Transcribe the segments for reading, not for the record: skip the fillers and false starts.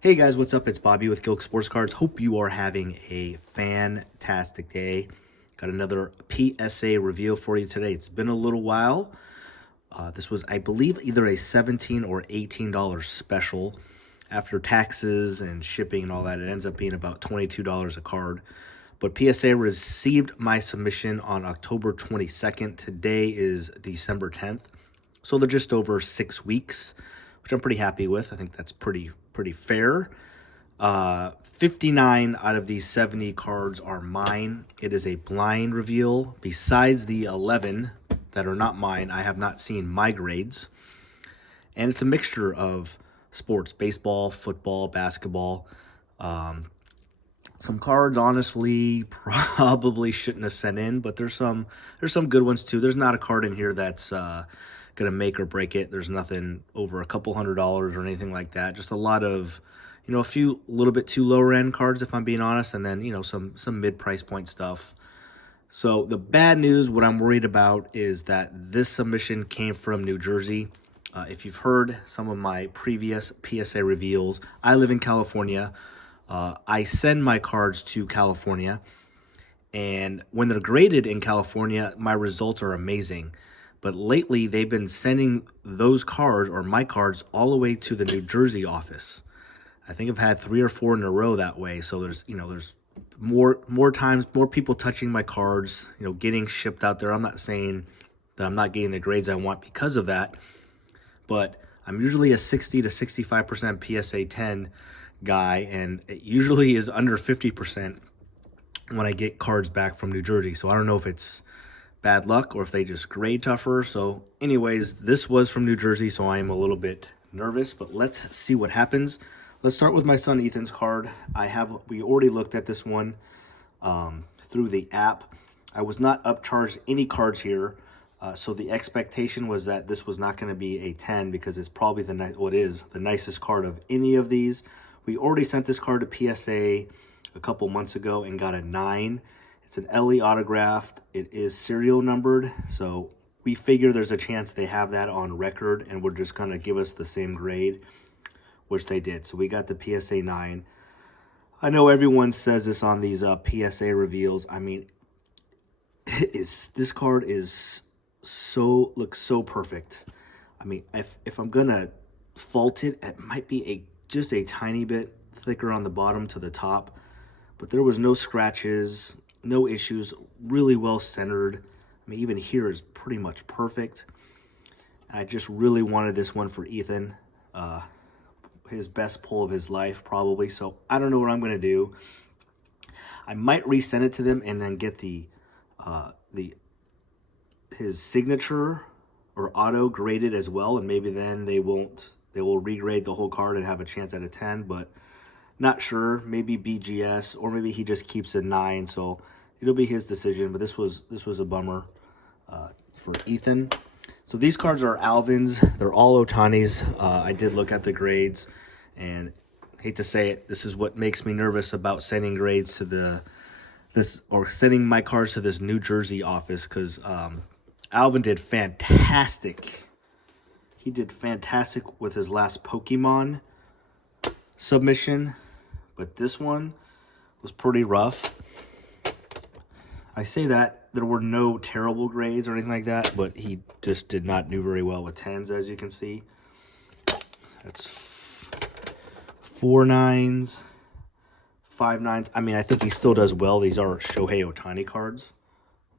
Hey guys, what's up? It's Bobby with Gilk Sports Cards. Hope you are having a fantastic day. Got another PSA reveal for you today. It's been a little while. This was, I believe, either a $17 or $18 special. After taxes and shipping and all that, it ends up being about $22 a card. But PSA received my submission on October 22nd. Today is December 10th. So they're just over 6 weeks, which I'm pretty happy with. I think that's pretty fair. 59 out of these 70 cards are mine. It is a blind reveal. Besides the 11 that are not mine, I have not seen my grades. And it's a mixture of sports, baseball, football, basketball. Some cards, honestly, probably shouldn't have sent in, but there's some good ones too. There's not a card in here that's gonna make or break it. There's nothing over a couple $100 or anything like that. Just a lot of, a few little bit too lower end cards, if I'm being honest, and then some mid price point stuff. So the bad news, what I'm worried about, is that this submission came from New Jersey. If you've heard some of my previous PSA reveals, I live in California. I send my cards to California, and when they're graded in California, my results are amazing. But lately, they've been sending those cards, or my cards, all the way to the New Jersey office. I think I've had 3 or 4 in a row that way. So there's more times, more people touching my cards, getting shipped out there. I'm not saying that I'm not getting the grades I want because of that, but I'm usually a 60 to 65% PSA 10 guy, and it usually is under 50% when I get cards back from New Jersey. So I don't know if it's bad luck or if they just grade tougher. So anyways, this was from New Jersey, so I am a little bit nervous, but let's see what happens. Let's start with my son Ethan's card. We already looked at this one through the app. I was not upcharged any cards here, so the expectation was that this was not going to be a 10 because it's probably the nicest card of any of these. We already sent this card to PSA a couple months ago and got a 9. It's an LE autographed. It is serial numbered, so we figure there's a chance they have that on record and we're just going to give us the same grade, which they did. So we got the PSA 9. I know everyone says this on these PSA reveals. I mean, this card looks so perfect. I mean, if I'm gonna fault it, it might be just a tiny bit thicker on the bottom to the top, but there was no scratches, no issues, really well centered. I mean, even here is pretty much perfect. I just really wanted this one for Ethan. His best pull of his life, probably. So I don't know what I'm going to do. I might resend it to them and then get his signature or auto graded as well, and maybe then they will regrade the whole card and have a chance at a 10, but not sure. Maybe BGS, or maybe he just keeps a 9. So it'll be his decision. But this was a bummer for Ethan. So these cards are Alvin's. They're all Ohtani's. I did look at the grades, and hate to say it, this is what makes me nervous about sending grades to sending my cards to this New Jersey office, because Alvin did fantastic. He did fantastic with his last Pokemon submission, but this one was pretty rough. I say that there were no terrible grades or anything like that, but he just did not do very well with 10s, as you can see. That's 4 9s, 5 9s. I mean, I think he still does well. These are Shohei Otani cards.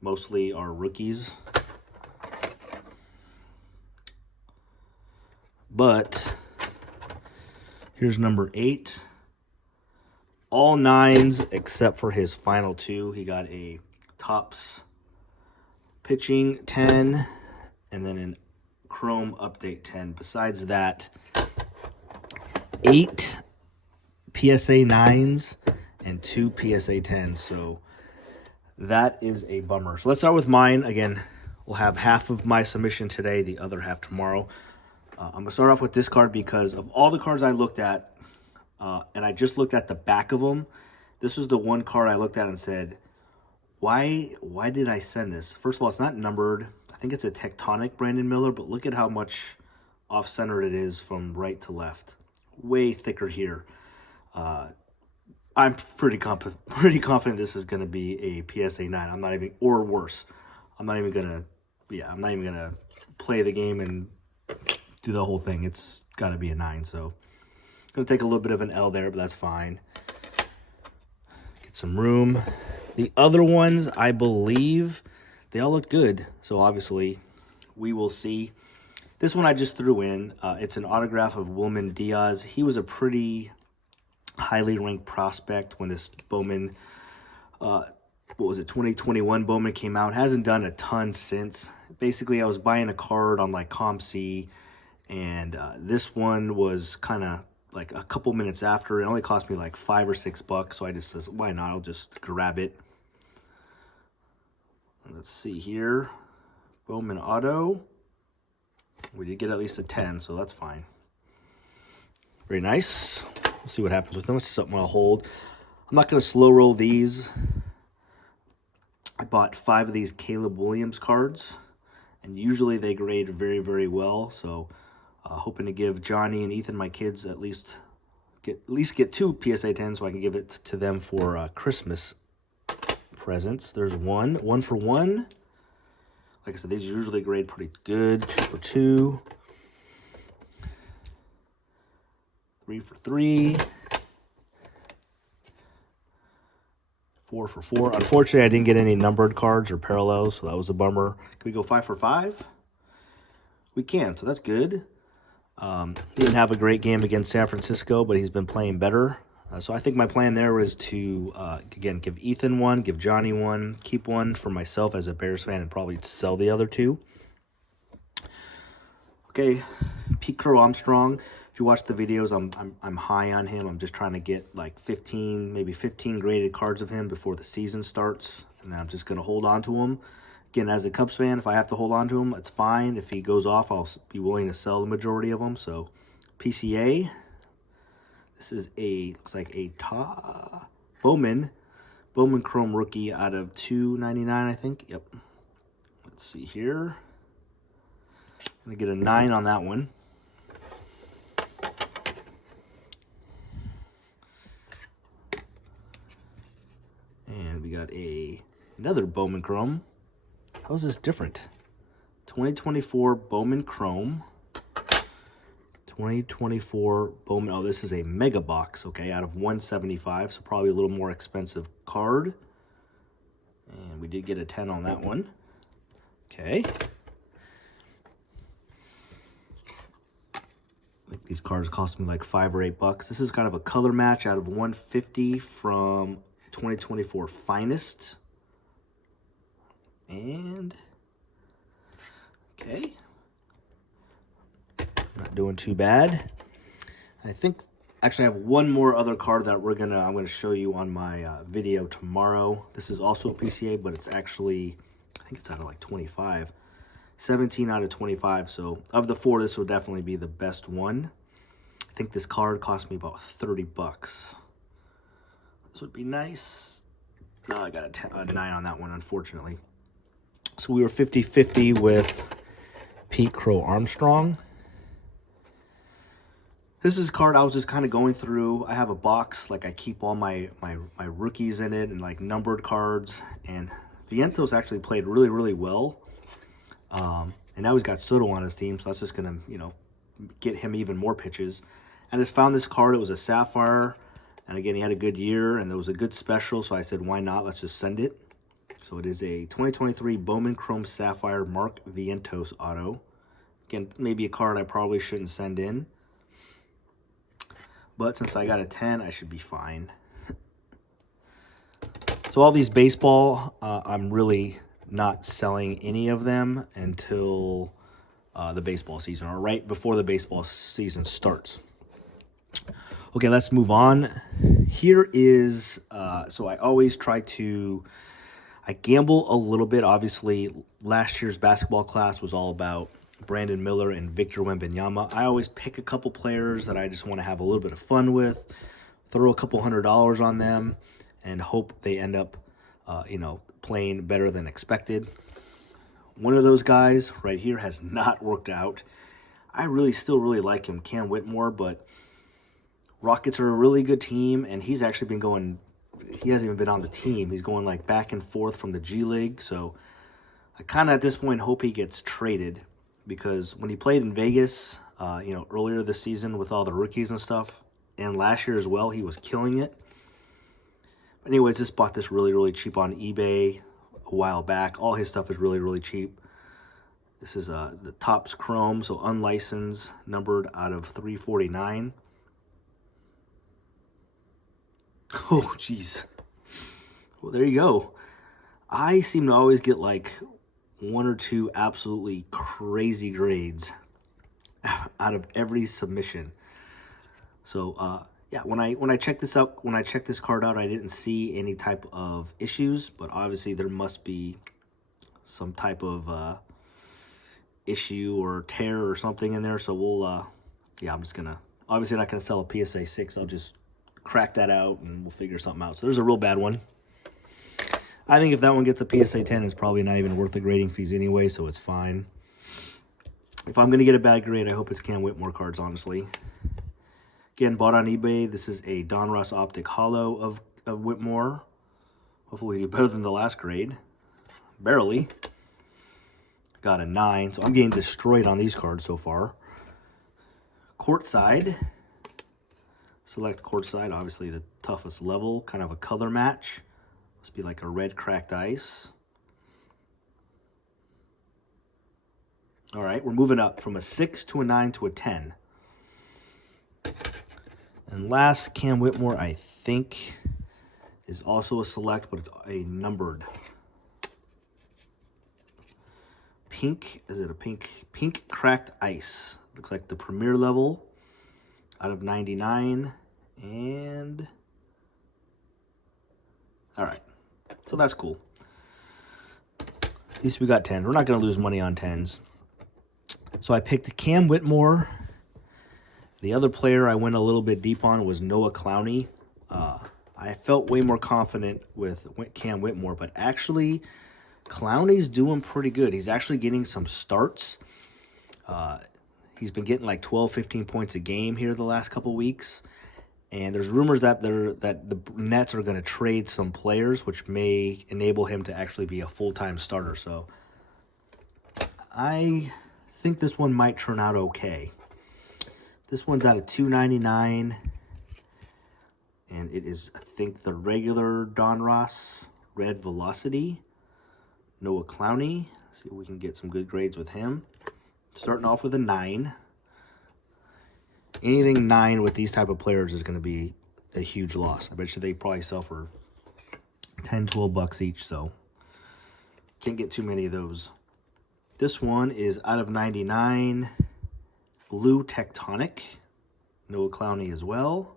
Mostly are rookies. But here's number 8. All 9s except for his final 2. He got a Topps pitching 10 and then an Chrome update 10. Besides that, 8 PSA 9s and 2 PSA 10s. So that is a bummer. So let's start with mine. Again, we'll have half of my submission today, the other half tomorrow. I'm going to start off with this card because of all the cards I looked at, and I just looked at the back of them, this was the one card I looked at and said, why did I send this? First of all, it's not numbered. I think it's a Tectonic Brandon Miller, but look at how much off-center it is from right to left. Way thicker here. I'm pretty confident this is going to be a PSA 9. I'm not even, or worse. I'm not even going to play the game and do the whole thing. It's got to be a 9. So going to take a little bit of an L there, but that's fine. Get some room. The other ones, I believe, they all look good. So obviously, we will see. This one I just threw in. It's an autograph of Wilman Diaz. He was a pretty highly ranked prospect when this Bowman, what was it, 2021 Bowman came out. Hasn't done a ton since. Basically, I was buying a card on like ComC, and this one was kind of like a couple minutes after. It only cost me like $5 or $6, so I just said, why not? I'll just grab it. Let's see here. Bowman Auto. We did get at least a 10, so that's fine. Very nice. We'll see what happens with them. It's something I'll hold. I'm not going to slow roll these. I bought 5 of these Caleb Williams cards, and usually they grade very, very well. So hoping to give Johnny and Ethan, my kids, at least get 2 PSA 10s so I can give it to them for Christmas presents. There's one for one. Like I said, these usually grade pretty good. 2 for 2. 3 for 3. 4 for 4. Unfortunately, I didn't get any numbered cards or parallels, so that was a bummer. Can we go 5 for 5? We can, so that's good. He didn't have a great game against San Francisco, but he's been playing better. So I think my plan there was to, again, give Ethan one, give Johnny one, keep one for myself as a Bears fan, and probably sell the other 2. Okay, Pete Crow Armstrong. If you watch the videos, I'm high on him. I'm just trying to get like 15, maybe 15 graded cards of him before the season starts, and then I'm just going to hold on to him. Again, as a Cubs fan, if I have to hold on to him, it's fine. If he goes off, I'll be willing to sell the majority of them. So, PCA. This is looks like a Bowman Chrome rookie out of 299, I think. Yep. Let's see here. I'm going to get a 9 on that one. And we got another Bowman Chrome. How is this different? 2024 Bowman Chrome. 2024 Bowman. Oh, this is a mega box, okay, out of 175, so probably a little more expensive card. And we did get a 10 on that one. Okay. I think these cards cost me like $5 or $8. This is kind of a color match out of 150 from 2024 Finest. And okay. Not doing too bad. I think actually I have one more other card that I'm gonna show you on my video tomorrow. This is also a PCA, but it's actually, I think it's out of like 25. 17 out of 25. So of the 4, this will definitely be the best one. I think this card cost me about $30. This would be nice. No, I got a 9 on that one, unfortunately. So we were 50-50 with Pete Crow Armstrong. This is a card I was just kind of going through. I have a box, like I keep all my rookies in it and like numbered cards. And Vientos actually played really, really well. And now he's got Soto on his team, so that's just going to, you know, get him even more pitches. I just found this card. It was a Sapphire. And again, he had a good year, and there was a good special, so I said, why not? Let's just send it. So it is a 2023 Bowman Chrome Sapphire Mark Vientos auto. Again, maybe a card I probably shouldn't send in. But since I got a 10, I should be fine. So all these baseball, I'm really not selling any of them until the baseball season, or right before the baseball season starts. Okay, let's move on. Here is, so I always try to, I gamble a little bit. Obviously, last year's basketball class was all about Brandon Miller and Victor Wembanyama. I always pick a couple players that I just want to have a little bit of fun with, throw a couple $100 on them, and hope they end up, you know, playing better than expected. One of those guys right here has not worked out. I still really like him, Cam Whitmore, but Rockets are a really good team, and he's actually been going, he hasn't even been on the team. He's going like back and forth from the G League. So I kind of at this point hope he gets traded, because when he played in Vegas, earlier this season with all the rookies and stuff, and last year as well, he was killing it. But anyways, just bought this really, really cheap on eBay a while back. All his stuff is really, really cheap. This is the Topps Chrome, so unlicensed, numbered out of 349. Oh, jeez. Well, there you go. I seem to always get like one or two absolutely crazy grades out of every submission. So, yeah, when I checked this out, when I checked this card out, I didn't see any type of issues, but obviously there must be some type of issue or tear or something in there. So we'll, yeah, I'm just gonna, obviously not gonna sell a PSA 6. I'll just crack that out and we'll figure something out. So there's a real bad one. I think if that one gets a PSA 10, it's probably not even worth the grading fees anyway, so it's fine. If I'm gonna get a bad grade, I hope it's Cam Whitmore cards, honestly. Again, bought on eBay. This is a Donruss Optic Holo of Whitmore. Hopefully we do better than the last grade. Barely. Got a 9, so I'm getting destroyed on these cards so far. Courtside. Select Courtside, obviously the toughest level. Kind of a color match. Must be like a red cracked ice. All right, we're moving up from a 6 to a 9 to a 10. And last, Cam Whitmore, I think, is also a select, but it's a numbered. Pink, is it a pink? Pink cracked ice. Looks like the premier level out of 99. And, all right, so that's cool. At least we got 10s. We're not going to lose money on 10s. So I picked Cam Whitmore. The other player I went a little bit deep on was Noah Clowney. I felt way more confident with Cam Whitmore, but actually Clowney's doing pretty good. He's actually getting some starts. He's been getting like 12, 15 points a game here the last couple weeks. And there's rumors that the Nets are going to trade some players, which may enable him to actually be a full-time starter. So I think this one might turn out okay. This one's out of $2.99, and it is, I think, the regular Donruss Red Velocity. Noah Clowney. See if we can get some good grades with him. Starting off with a 9. Anything 9 with these type of players is going to be a huge loss. I bet you they probably sell for 10, 12 bucks each, so can't get too many of those. This one is out of 99. Blue Tectonic, Noah Clowney as well.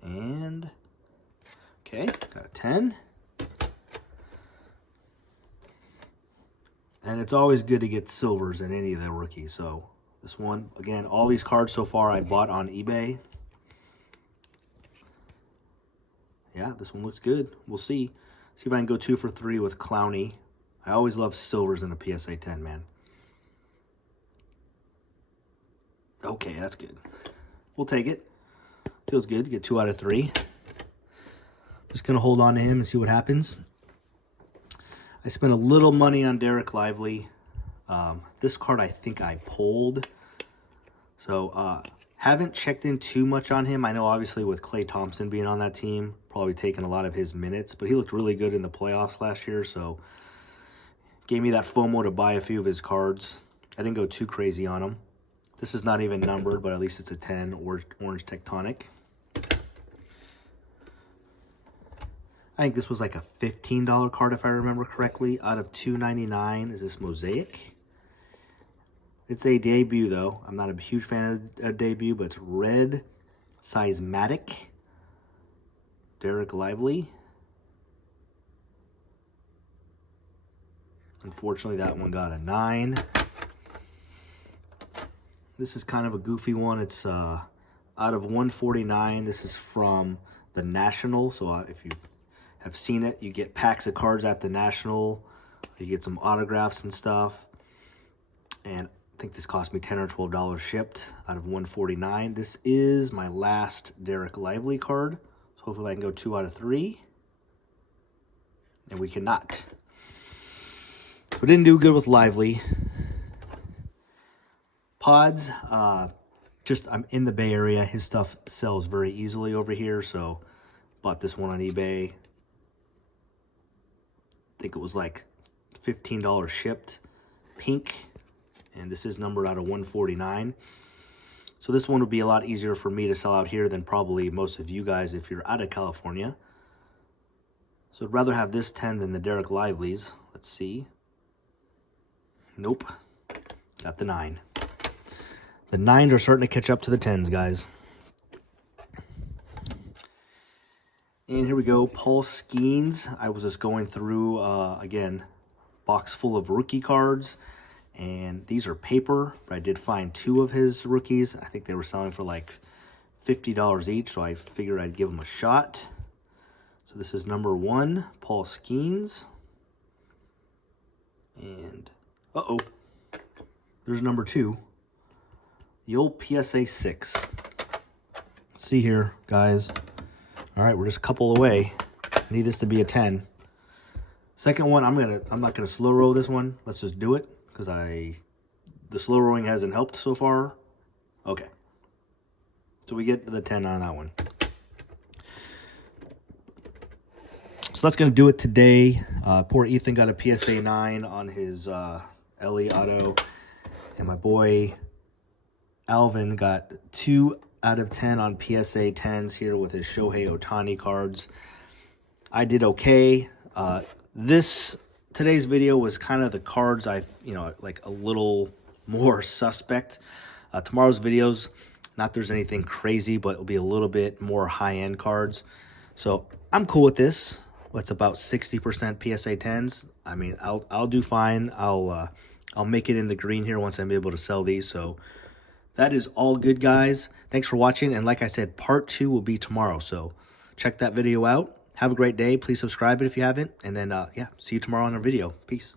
And, okay, got a 10. And it's always good to get silvers in any of the rookies. So this one, again, all these cards so far I bought on eBay. Yeah, this one looks good. We'll see. See if I can go 2 for 3 with Clowney. I always love silvers in a PSA 10, man. Okay, that's good. We'll take it. Feels good to get 2 out of 3. Just going to hold on to him and see what happens. I spent a little money on Derek Lively. This card I think I pulled. So, haven't checked in too much on him. I know obviously with Klay Thompson being on that team, probably taking a lot of his minutes. But he looked really good in the playoffs last year. So, gave me that FOMO to buy a few of his cards. I didn't go too crazy on him. This is not even numbered, but at least it's a 10, Orange Tectonic. I think this was like a $15 card, if I remember correctly, out of $2.99. Is this Mosaic? It's a debut, though. I'm not a huge fan of a debut, but it's red, Seismatic, Derek Lively. Unfortunately, that one got a 9. This is kind of a goofy one. It's out of 149. This is from the National. So if you have seen it, you get packs of cards at the National. You get some autographs and stuff. And I think this cost me $10 or $12 shipped out of $149. This is my last Derek Lively card. So hopefully I can go 2 out of 3. And we cannot. So we didn't do good with Lively. Pods, I'm in the Bay Area. His stuff sells very easily over here, so bought this one on eBay. I think it was like $15 shipped. Pink. And this is numbered out of 149. So this one would be a lot easier for me to sell out here than probably most of you guys if you're out of California. So I'd rather have this 10 than the Derek Lively's. Let's see. Nope. Got the 9. The 9s are starting to catch up to the 10s, guys. And here we go. Paul Skeens. I was just going through, again, box full of rookie cards. And these are paper, but I did find 2 of his rookies. I think they were selling for like $50 each, so I figured I'd give them a shot. So this is number 1, Paul Skeens. And, there's number 2. The old PSA 6. See here, guys. All right, we're just a couple away. I need this to be a 10. Second one, I'm not gonna slow roll this one. Let's just do it. Because the slow rolling hasn't helped so far. Okay. So we get the 10 on that one. So that's going to do it today. Poor Ethan got a PSA 9 on his LE Auto. And my boy Alvin got 2 out of 10 on PSA 10s here with his Shohei Ohtani cards. I did okay. Today's video was kind of the cards like a little more suspect. Tomorrow's videos, not there's anything crazy, but it'll be a little bit more high-end cards. So I'm cool with this. What's about 60% PSA 10s. I mean, I'll do fine. I'll make it in the green here once I'm able to sell these. So that is all good, guys. Thanks for watching. And like I said, part 2 will be tomorrow. So check that video out. Have a great day. Please subscribe if you haven't. And then, yeah, see you tomorrow on our video. Peace.